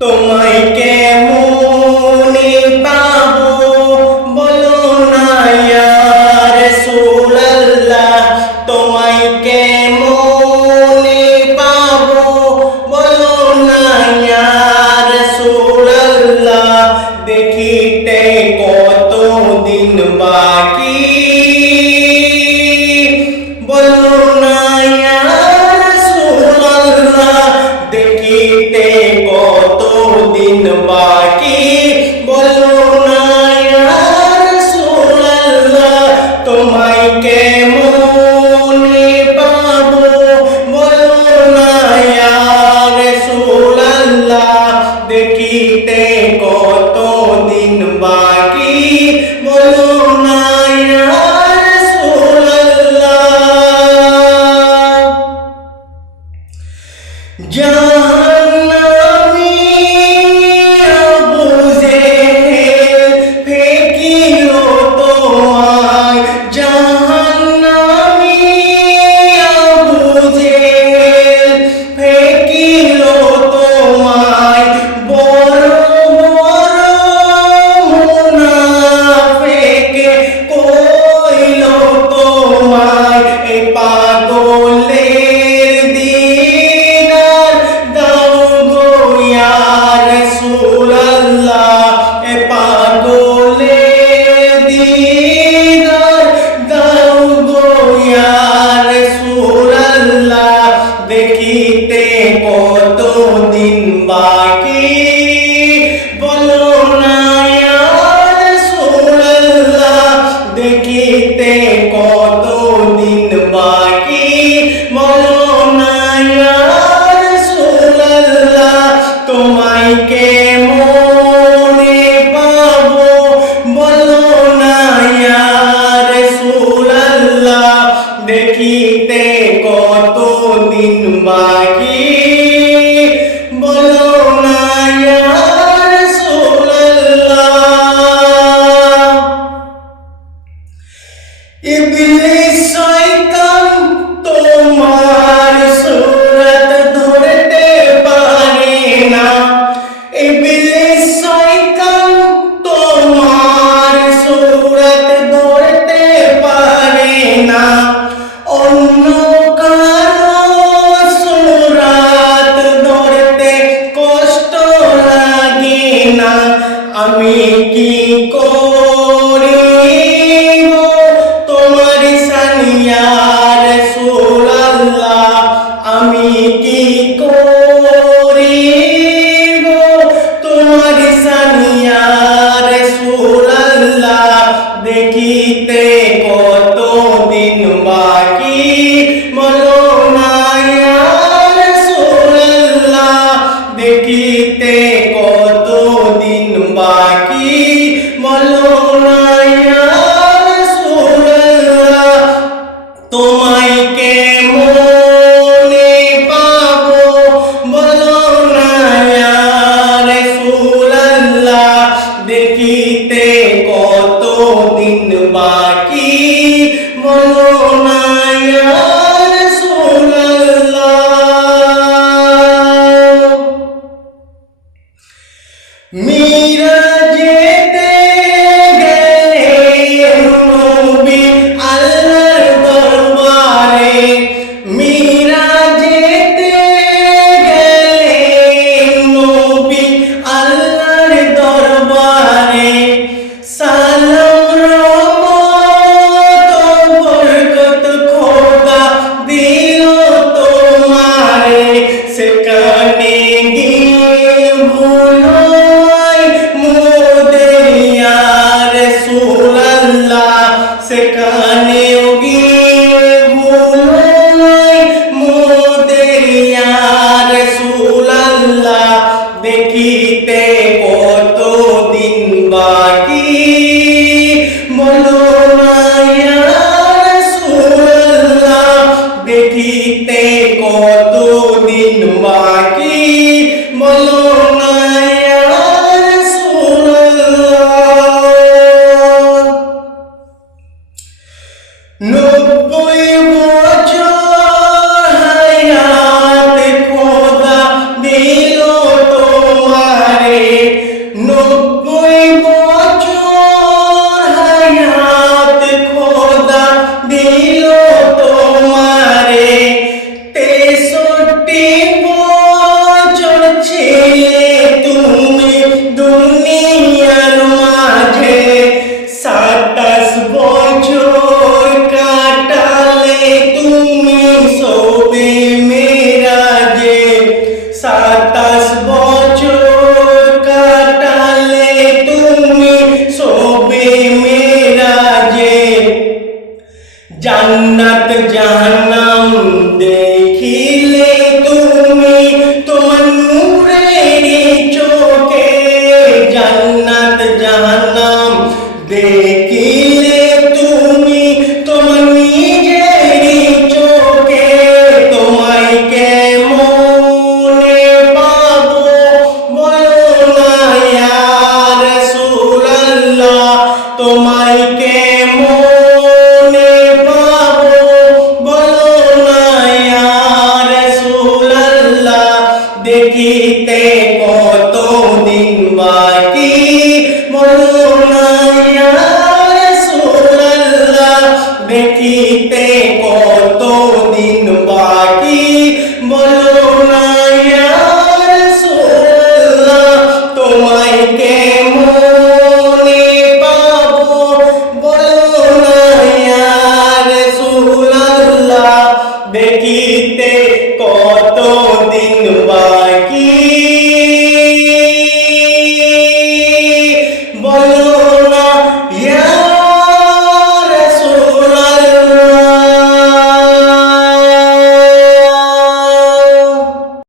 তোমায় কেমনে পাবো বলো না ইয়া রাসূলুল্লাহ, তোমায় কেমনে পাবো বলো না ইয়া রাসূলুল্লাহ, দেখিতে কতদিন বাকি বলো না ইয়া রাসূলুল্লাহ, দেখিতে কতদিন বাকি বলো না ইয়া রাসূলুল্লাহ, তোমায় কেমনে পাবো বলো না ইয়া রাসূলুল্লাহ, দেখিতে কতদিন বাকি বলো না ইয়া রাসূলুল্লাহ। জাহান্নামী আবু জেহেল ফেকিল তোমায়, জাহান্নামী আবু জেহেল ফেকিল তোমায়, বড় বড় মুনাফিক কইল তোমায়, এ পাগলের দিদার দাও গো ইয়া রাসূলুল্লাহ, এ পাগলের দিদার দাও গো ইয়া রাসূলুল্লাহ, দেখিতে কতদিন বাকি বলো না ইয়া রাসূলুল্লাহ, দেখিতে কতদিন বাকি বলো না ইয়া রাসূলুল্লাহ, তোমায় কেমনে পাবো বলো না ইয়া রাসূলুল্লাহ, দেখিতে কতদিন বাকি বলো না ইয়া রাসূলুল্লাহ। ইবলিস শয়তান তোমার সূরত ধরতে পারে না, ইবলিস শয়তান তোমার সূরত ধরতে পারে না, অন্য কারো সূরত ধরতে কষ্ট লাগে না, আমি কি করিব তোমার শানে ইয়া রাসূলুল্লাহ, আমি কি করিব তোমার শানে ইয়া রাসূলুল্লাহ, দেখিতে কতদিন বাকি বলো না ইয়া রাসূলুল্লাহ, দেখিতে কতদিন বাকি বলো না ইয়া রাসূলুল্লাহ, তোমায় কেমনে পাবো বলো না ইয়া রাসূলুল্লাহ, দেখিতে কতদিন বাকি বলো না ইয়া রাসূলুল্লাহ। মিরাজেতে গেলেন নবী আল্লাহর দরবারে, মিরাজেতে গেলেন নবী আল্লাহর দরবারে, সালাম রহমত বরকত খোদা দিল তোমারে, সেখানে গিয়ে ভুলো মোদের ইয়া রাসূলুল্লাহ, সেখানেও গিয়ে ভুলো মোদের ইয়া রাসূলুল্লাহ, দেখিতে কতদিন বাকি বলো না ইয়া রাসূলুল্লাহ, দেখিতে কতদিন বাকি বলো না ইয়া রাসূলুল্লাহ। 90 বছর হায়াত খোদা দিল তোমার বছর কাটালে তুমি শোবে মেরাজে, জান্নাত জাহান্নাম দেখিলে তুমি তোমার নূরেরই চোখে, জান্নাত জাহান্নাম দেখিলে তুমি তোমার নিজেরই চোখে। তোমায় কেমনে পাবো বলো না ইয়া রাসূলুল্লাহ, তোমায় কেমনে পাবো বলো না ইয়া রাসূলুল্লাহ, দেখিতে কতদিন বাকি